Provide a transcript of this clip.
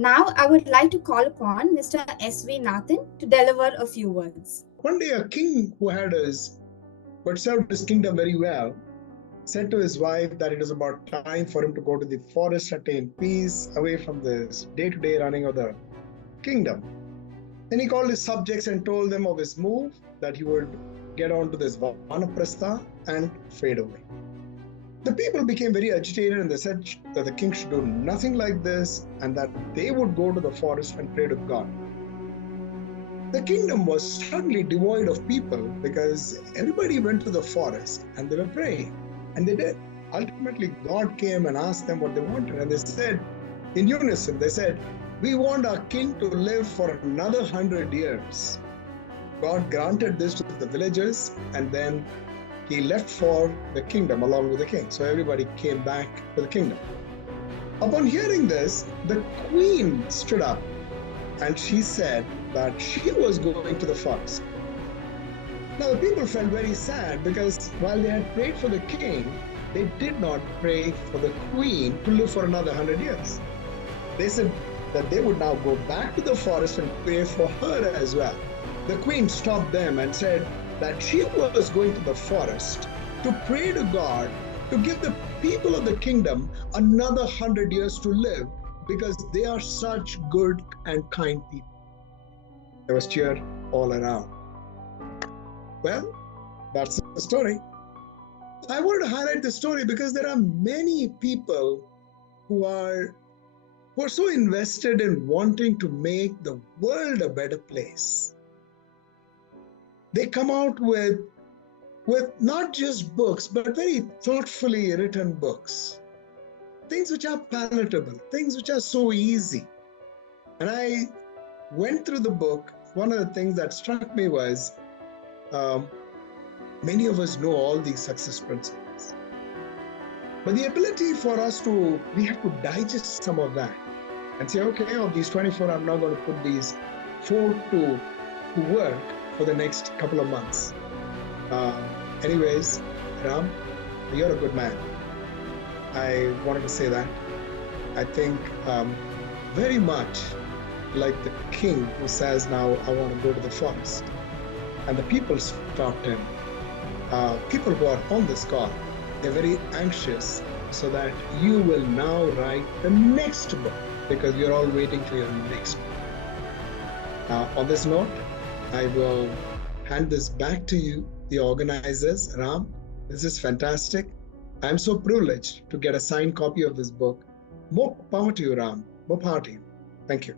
Now I would like to call upon Mr. S.V. Nathan to deliver a few words. One day, a king who had served his kingdom very well said to his wife that it was about time for him to go to the forest, attain peace away from this day-to-day running of the kingdom. Then he called his subjects and told them of his move, that he would get on to this vanaprastha and fade away. The people became very agitated and they said that the king should do nothing like this and that they would go to the forest and pray to God. The kingdom was suddenly devoid of people because everybody went to the forest and they were praying. And they did. Ultimately, God came and asked them what they wanted. And they said, in unison, they said, "We want our king to live for another 100 years. God granted this to the villagers, and then he left for the kingdom along with the king. So everybody came back to the kingdom. Upon hearing this, the queen stood up and she said that she was going to the forest. Now the people felt very sad because while they had prayed for the king, they did not pray for the queen to live for another 100 years. They said that they would now go back to the forest and pray for her as well. The queen stopped them and said that she was going to the forest to pray to God to give the people of the kingdom another 100 years to live because they are such good and kind people. There was cheer all around. Well, that's the story. I wanted to highlight the story because there are many people who are so invested in wanting to make the world a better place. They come out with not just books, but very thoughtfully written books. Things which are palatable, things which are so easy. And I went through the book. One of the things that struck me was many of us know all these success principles. But the ability for us we have to digest some of that and say, okay, of these 24, I'm now going to put these 4 to work for the next couple of months. Anyways, Ram, you're a good man. I wanted to say that. I think very much like the king who says now, I want to go to the forest. And the people stopped him. People who are on this call, they're very anxious so that you will now write the next book because you're all waiting for your next book. On this note, I will hand this back to you, the organizers. Ram, this is fantastic. I'm so privileged to get a signed copy of this book. More power to you, Ram. More power to you. Thank you.